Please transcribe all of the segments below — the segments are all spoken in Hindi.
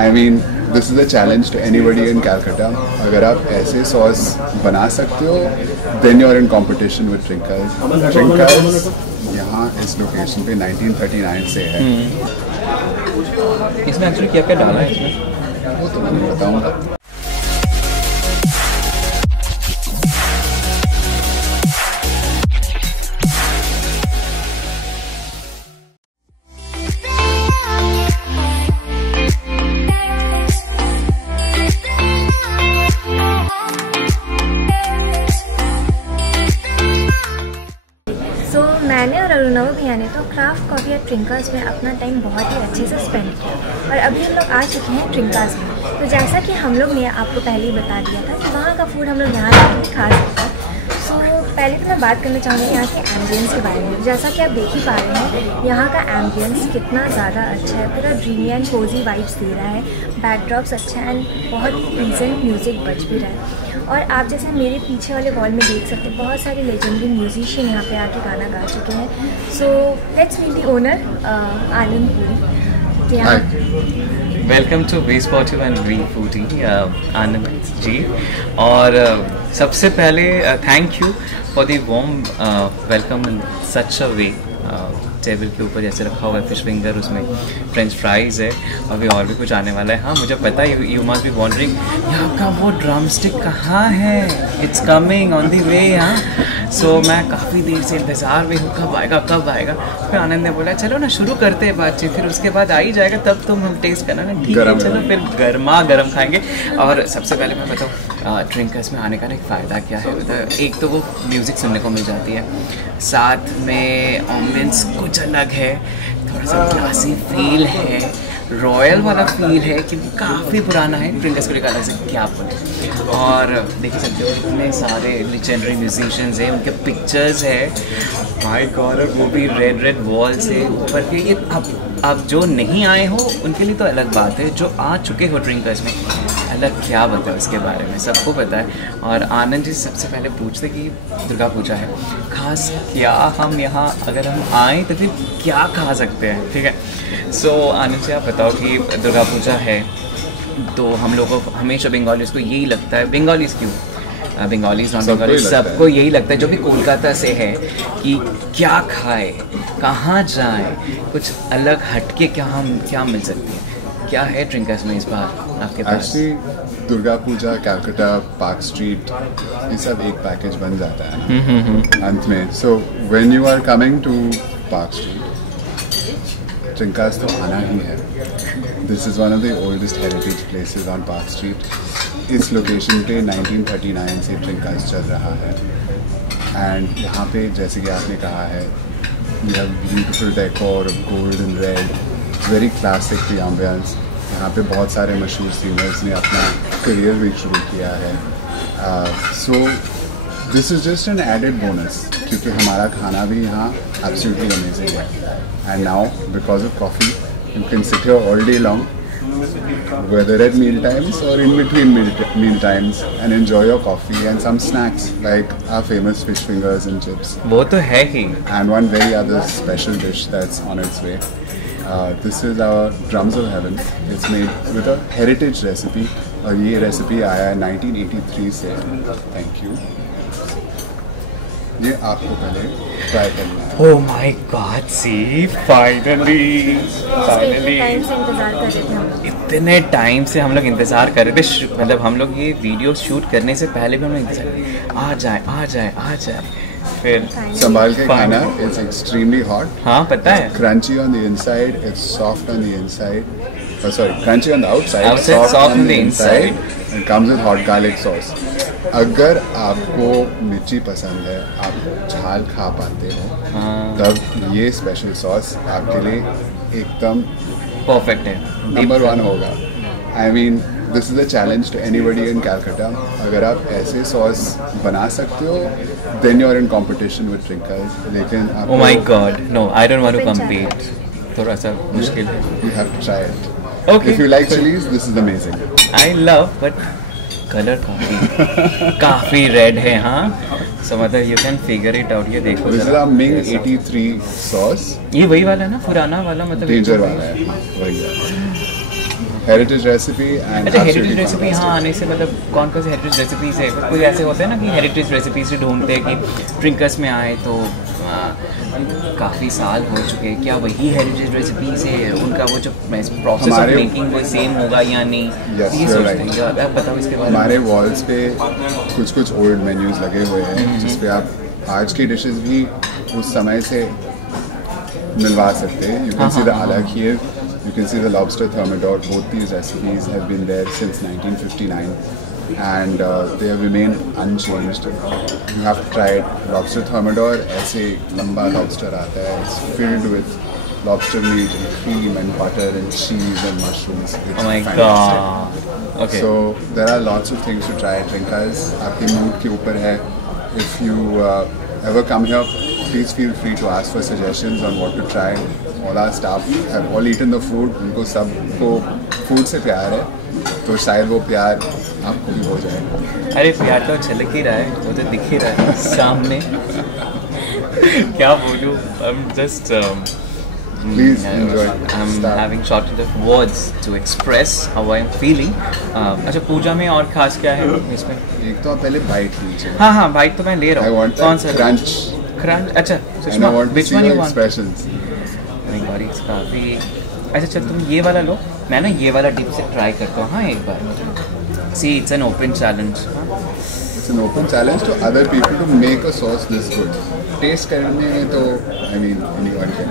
I mean, this is a challenge to anybody in Calcutta. अगर आप ऐसे सॉस बना सकते हो, then you're in competition with Trinkas. Trinkas यहाँ इस लोकेशन पे 1939 से है। इसमें एक्चुअली क्या क्या डाला है इसमें? वो तो मैं बताऊँगा। मैंने और अरुणव भैया ने तो क्राफ्ट कॉफी और ट्रिंकास में अपना टाइम बहुत ही अच्छे से स्पेंड किया और अभी हम लोग आ चुके हैं ट्रिंकास में। तो जैसा कि हम लोग ने आपको पहले ही बता दिया था कि वहाँ का फूड हम लोग यहाँ जाके खा सकते हैं। सो पहले तो मैं बात करना चाहूँगी यहाँ के एम्बियंस के बारे में। जैसा कि आप देख ही पा रहे हैं यहाँ का एम्बियंस कितना ज़्यादा अच्छा है, पूरा ड्रीमी एंड कोजी वाइब्स दे रहा है, बैकड्रॉप्स अच्छा है एंड बहुत प्लीजेंट म्यूज़िक बज भी रहा है। और आप जैसे मेरे पीछे वाले वॉल में देख सकते हैं बहुत सारे लेजेंडरी म्यूजिशियन यहाँ पे आके गाना गा चुके हैं। So let's meet the owner Anand Puri. Welcome to way स्पॉटिव and we foodie Anand ji. और सबसे पहले thank you for the warm welcome in such a way. Table के ऊपर जैसे रखा हुआ है फिश फिंगर, उसमें फ्रेंच फ्राइज़ है, अभी और भी कुछ आने वाला है। हाँ मुझे पता है यू मस्ट बी वॉन्डरिंग यहाँ का वो ड्रम स्टिक कहाँ है, it's coming on the way. हाँ सो मैं काफ़ी देर से इंतज़ार में हूँ कब आएगा कब आएगा। फिर आनंद ने बोला चलो ना शुरू करते हैं बातचीत, फिर उसके बाद आ ही जाएगा तब तुम हम टेस्ट करना ना। ठीक है चलो फिर गर्मा गर्म खाएंगे। और सबसे पहले मैं बताऊँ ट्रिंकस में आने का ना एक फ़ायदा क्या है। एक तो वो म्यूज़िक सुनने को मिल जाती है, साथ में एम्बियंस कुछ अलग है, थोड़ा सा क्लासी फील है, रॉयल वाला फील है क्योंकि काफ़ी पुराना है ट्रिंकस को लेकर, अलग से क्या बोले। और देखिए सकते हो इतने सारे लेजेंडरी म्यूजिशियंस हैं, उनके पिक्चर्स है, माय गॉड, वो भी रेड वॉल्स है ऊपर के। ये अब जो नहीं आए हो उनके लिए तो अलग बात है, जो आ चुके हो ट्रिंकस में अलग क्या बताओ इसके बारे में, सबको पता है। और आनंद जी सबसे पहले पूछते कि दुर्गा पूजा है, खास क्या हम यहाँ अगर हम आएँ तो फिर क्या खा सकते हैं, ठीक है। सो आनंद जी आप बताओ कि दुर्गा पूजा है तो हम लोगों को हमेशा बंगालीज़ को यही लगता है, बंगालीज़ क्यों, बंगालीज़ नॉन बंगालीज़ सबको यही लगता है जो भी कोलकाता से है कि क्या खाए, कहाँ जाए, कुछ अलग हटके क्या मिल सकती है, क्या है ट्रिंकस में इस बार आपके पास? एक्चुअली दुर्गा पूजा, कैलकाटा, पार्क स्ट्रीट, ये सब एक पैकेज बन जाता है अंत में। So when you are coming to Park Street, Trincas तो आना ही है। This is one of the oldest heritage places on Park Street. इस लोकेशन पे 1939 से ट्रिंकास चल रहा है एंड यहाँ पे जैसे कि आपने कहा है we have beautiful decor, gold and red, very classic the ambience. यहाँ पे बहुत सारे मशहूर सिंगर्स ने अपना करियर भी शुरू किया है। So this is just an added bonus क्योंकि हमारा खाना भी यहाँ एब्सोल्युटली अमेजिंग है। And now because of coffee you can sit here all day long, whether at meal times or in between meal times, and enjoy your coffee and some snacks like our famous fish fingers and chips. वो तो है ही। And one very other special dish that's on its way. This is our drums of heaven. It's made with a heritage recipe और ये recipe आया है 1983 से। Thank you. ये आपको पहले ट्राई करना है। Oh my God, see, finally. इतने टाइम से हम लोग इंतज़ार कर रहे थे, मतलब हम लोग ये वीडियो शूट करने से पहले भी हम लोग इंतज़ार आ जाए फिर संभाल के खाना। It's extremely hot. हाँ पता है। Crunchy on the inside, it's soft on the inside, sorry crunchy on the outside, soft on the inside, and comes with hot garlic sauce. अगर आपको मिर्ची पसंद है, आप झाल खा पाते हो, तब ये स्पेशल सॉस आपके लिए एकदम परफेक्ट है, नंबर 1 होगा। I mean this is a challenge to anybody in Calcutta. अगर आप ऐसे सॉस बना सकते हो then you are in competition with Trincas. लेकिन oh my god, no I don't want to compete, थोड़ा सा मुश्किल है। You have to try it. Okay, if you like chillies this is amazing. I love, but colour काफी रेड है। हाँ सो मतलब you can figure it out. ये देखो this is a Ming 83 sauce. ये वही वाला है ना, पुराना वाला, मतलब डेंजर वाला है, वही है। हेरिटेज रेसिपी एंड अच्छा हेरिटेज रेसिपी हाँ आने से मतलब कौन कौन सी हेरिटेज रेसिपीज है? कोई ऐसे होते हैं ना कि हेरिटेज रेसिपी से ढूंढते हैं कि ट्रिंकर्स में आए तो काफ़ी साल हो चुके हैं, क्या वही हेरिटेज रेसिपीज है? उनका वो जो प्रोसेस ऑफ मेकिंग वो सेम होगा या नहीं? ये सोचते हैं। आप बताओ इसके बारे में। हमारे वॉल्स पे कुछ कुछ ओल्ड मेन्यूज लगे हुए हैं जिसपे आप आज की डिशेस भी उस समय से मिलवा सकते हैं. You can see the ala kheer, you can see the lobster thermidor. Both these recipes have been there since 1959 and they have remained unchanged. You have to try it. Lobster thermidor, ऐसे लंबा lobster आता है. It's filled with lobster meat and cream and butter and cheese and mushrooms. It's Oh my fantastic. god. Okay. So there are lots of things to try at Trinka's. आपके mood के ऊपर है. If you ever come here, please feel free to ask for suggestions on what to try. All our staff have all eaten the food. उनको सबको food से प्यार है, तो शायद वो प्यार आपको भी हो जाए. अरे प्यार तो झलक ही रहा है, वो तो दिख ही रहा है सामने. क्या बोलूँ? I'm just Please enjoy. I'm having shortage of words to express how I'm feeling. अच्छा पूजा में और खास क्या है इसमें? एक तो आप पहले बाइट लीजिए. हाँ हाँ बाइट तो मैं ले रहा I हूँ. want कौन that सा? crunch. क्रंच. अच्छा And I Sushma want to which see one your you want? expressions. अरे बारी काफ़ी. अच्छा चल तुम ये वाला लो, मैं ना ये वाला डिप से ट्राई करता हूँ. हाँ एक बार. See it's an open challenge. It's an open challenge to other people to make a sauce this good. Taste करने में तो I mean anyone can.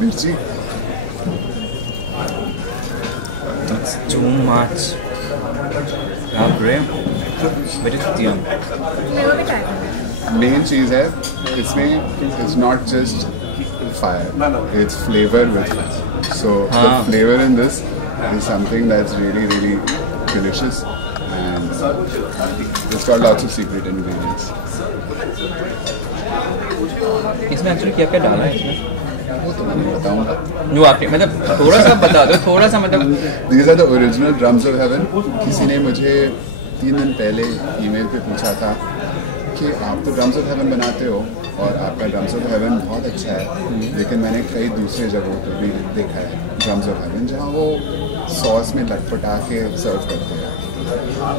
मिर्ची. It's too much. आप रे मेरे दिया. मेरे को भी ट्राई करना है. मेन चीज़ है इसमें it's not just fire, it's flavor with fire. So the flavor in this is something that's really really delicious and it's got lots of secret ingredients. इसमें एक्चुअली क्या क्या डाला है इसमें? वो तो मैं नहीं बताऊंगा. जो आपके मतलब थोड़ा सा बता दो, थोड़ा सा मतलब. These are the original drums of heaven. किसी ने मुझे 3 दिन पहले ईमेल पे पूछा था कि आप तो ड्रम्स ऑफ हेवन बनाते हो और आपका ड्रम्स ऑफ हेवन बहुत अच्छा है, लेकिन मैंने कई दूसरे जगहों पर भी देखा है ड्रम्स ऑफ हेवन जहाँ वो सॉस में लटपटा के सर्व करते हैं.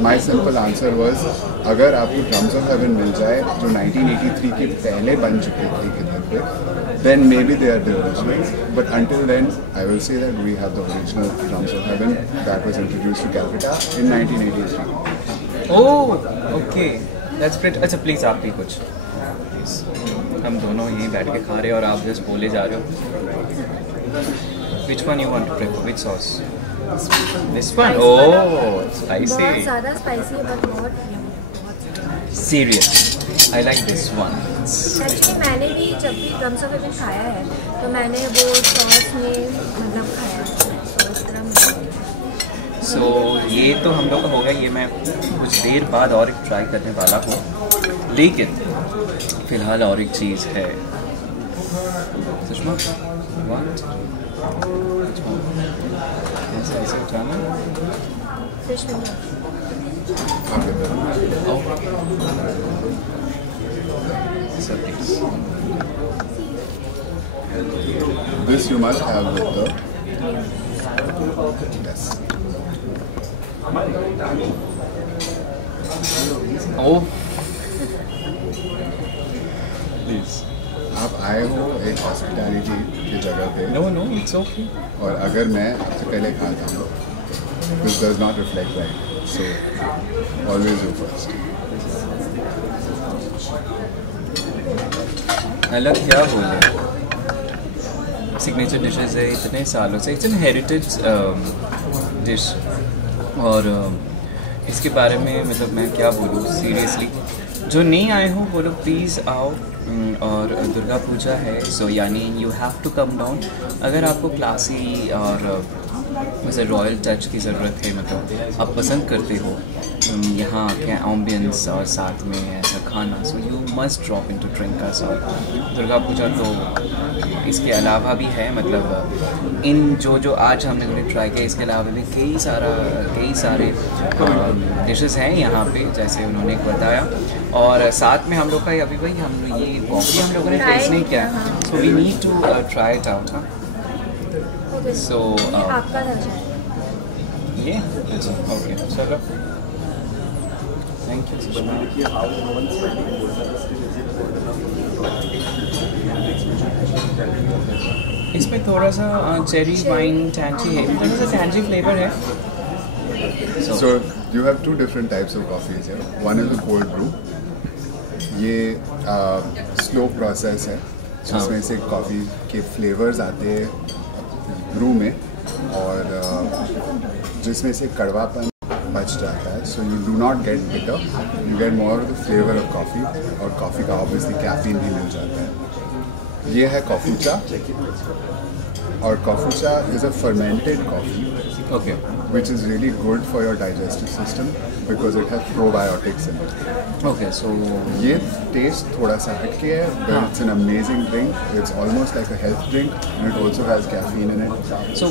माई सिंपल आंसर वॉज अगर आपको ड्रम्स ऑफ हेवन मिल जाए जो 1983 के पहले बन चुके थे इधर पे, then maybe they are the originals. But until then, I will say that we have the original Drums of Heaven that was introduced to Calcutta in 1983. Oh okay that's great. अच्छा प्लीज़ आप भी कुछ. हम दोनों यहीं बैठ के खा रहे हैं और आप जस्ट बोले जा रहे हो. Which one you want to prefer? Which sauce? This one? Oh, spicy. बहुत ज़्यादा स्पाइसी है बट बहुत Serious. I like this one. Actually मैंने भी जब भी ड्रम्स ऑफ हेवन खाया है तो मैंने वो सॉस में मतलब खाया है. सॉस तरह सो ये तो हम लोग का हो गया. ये मैं कुछ देर बाद और एक ट्राई करने वाला हूँ, लेकिन फ़िलहाल और एक चीज़ है. सुषमा what? ऐसे ड्रामा फिश में So please. This you must have with the yes. Oh. Please. आप आए हो एक हॉस्पिटैलिटी की जगह पे. No, it's okay. और अगर मैं आपसे पहले खाता हूँ, this does not reflect right. So always you first. अलग क्या बोले. सिग्नेचर डिशेज है इतने सालों से. इट्स एन हेरिटेज डिश और इसके बारे में मतलब मैं क्या बोलूँ सीरियसली. जो नहीं आए हो वो लोग प्लीज़ आओ. और दुर्गा पूजा है सो यानी you have to come down. अगर आपको क्लासी और मुझे रॉयल टच की ज़रूरत है, मतलब आप पसंद करते हो यहाँ के एम्बियंस और साथ में ऐसा खाना, so you must drop into Trincas. और दुर्गा पूजा तो इसके अलावा भी है, मतलब इन जो आज हमने ट्राई किया, इसके अलावा भी कई सारे डिशेस हैं यहाँ पे, जैसे उन्होंने बताया। और साथ में हम लोग का अभी भाई हम ये कॉफ़ी हम लोगों ने टेस्ट नहीं किया, so we need to try it out. So आपका ये ओके, चलो थैंक यू। इसमें थोड़ा सा चेरी वाइन टैंजी है, थोड़ा सा टैंजी फ्लेवर है। So you have two different types of coffees here. One is a cold brew. ये slow process है, जिसमें से कॉफ़ी के फ्लेवर्स आते हैं ब्रू में, और जिसमें से कड़वापन बच जाता है। So you do not get bitter, you get more of the flavour of coffee, और कॉफ़ी का ऑब्वियसली कैफीन भी मिल जाता है। ये है कॉफूचा, और coffucha is a fermented coffee okay, which is really good for your digestive system because it has probiotics in it. Okay. So ये टेस्ट थोड़ा सा हटके है, but it's an amazing drink. It's almost like a health drink, and it also has caffeine in it. सो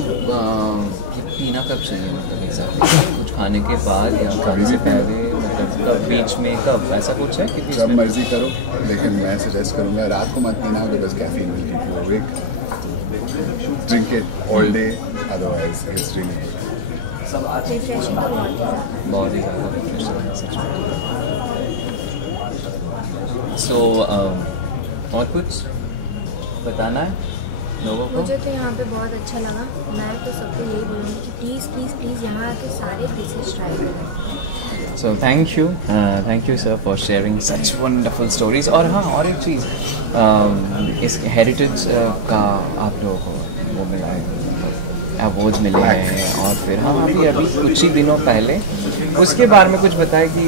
ये पीना कब चाहिए, मतलब ऐसा कुछ खाने के बाद या कभी भी पहले, मतलब कब, बीच में, कब, ऐसा कुछ है कि बीच जब में? मर्जी करो, लेकिन मैं सजेस्ट करूँगा रात को मत पीना because caffeine will keep you awake. Drink it all day, otherwise it's really good. Refreshing तो बहुत ही ज़्यादा refreshing है, सच में। सो और कुछ बताना है लोगों को? मुझे तो यहाँ पे बहुत अच्छा लगा। मैं तो सबको यही बोलूँगी कि प्लीज़ प्लीज़ प्लीज़ यहाँ आके सारे डिशेज ट्राई करें। So thank you sir for sharing such wonderful stories. और हाँ, और एक चीज़, इस हेरिटेज का आप लोगों को वो मिला है, अवार्ड मिले हैं, और फिर हाँ अभी कुछ ही दिनों पहले उसके बारे में कुछ बताया कि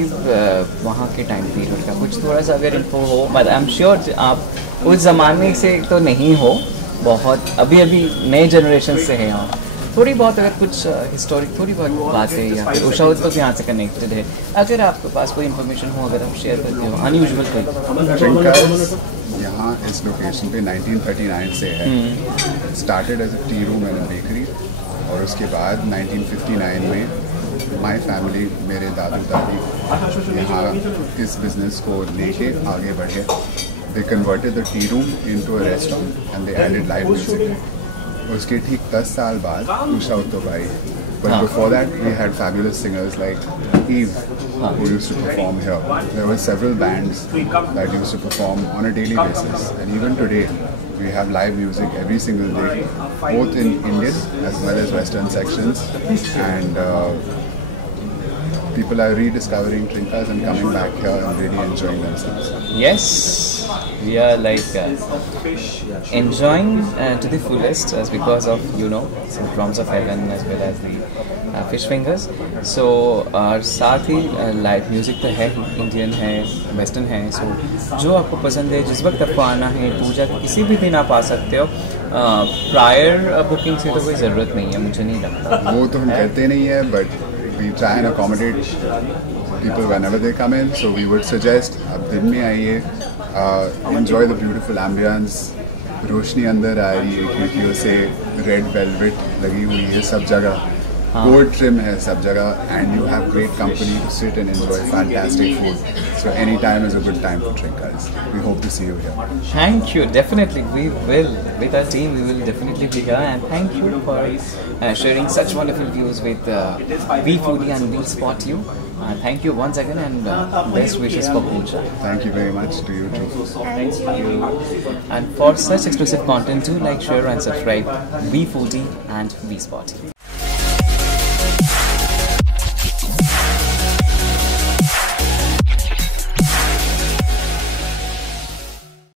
वहाँ के टाइम पीरियड का कुछ थोड़ा सा अगर इन्फो हो, बट आई एम श्योर आप उस ज़माने से तो नहीं हो, बहुत अभी नए जनरेशन से हैं आप, थोड़ी बहुत अगर कुछ हिस्टोरिक थोड़ी बहुत बातें, या फिर उषा उत्सव तो यहाँ से कनेक्टेड है, अगर आपके पास कोई इन्फॉर्मेशन हो, अगर आप शेयर करते हो अनयूजुअल कोई। Trinkas यहाँ इस लोकेशन पे 1939 से है। Started as a tea room and a bakery, और उसके बाद 1959 में माय फैमिली, मेरे दादू दादी यहाँ इस बिज़नेस को लेके आगे बढ़े। They converted the tea room into a restaurant and they added live music. उसके ठीक 10 साल बाद उषा उत्सव आई, but before that we had fabulous singers like Eve who used to perform here. There were several bands that used to perform on a daily basis, and even today we have live music every single day, both in Indian as well as Western sections, and people are rediscovering Trinkas and coming back here and really enjoying themselves. Yes, we are like enjoying to the fullest as because of some Crumbs of Heaven as well as the fish fingers. So साथ ही लाइव म्यूज़िक तो है ही, इंडियन है, वेस्टर्न है, सो जो आपको पसंद है, जिस वक्त आपको आना है, पूजा के किसी भी दिन आप आ सकते हो। प्रायर बुकिंग से तो कोई ज़रूरत नहीं है, मुझे नहीं लगता। वो तो हम कहते नहीं है, but we try and accommodate people whenever they come in. So we would suggest आप दिन में आइए, enjoy the beautiful ambience. रोशनी अंदर आ रही है खिड़कियों से, रेड वेलवेट लगी हुई है सब जगह, गोल्ड ट्रिम है सब जगह, and you have great company to sit and enjoy fantastic food. So any time is a good time for Trinkas. We hope to see you here. Thank you. Definitely, we will. With our team, we will definitely be here. And thank you for sharing such wonderful views with We Foodie, and we'll spot you. Thank you once again, and best wishes for Puja. Thank you very much to you too. Thank you. And for such exclusive content, do like, share, and subscribe. We Foodie and We Spot You.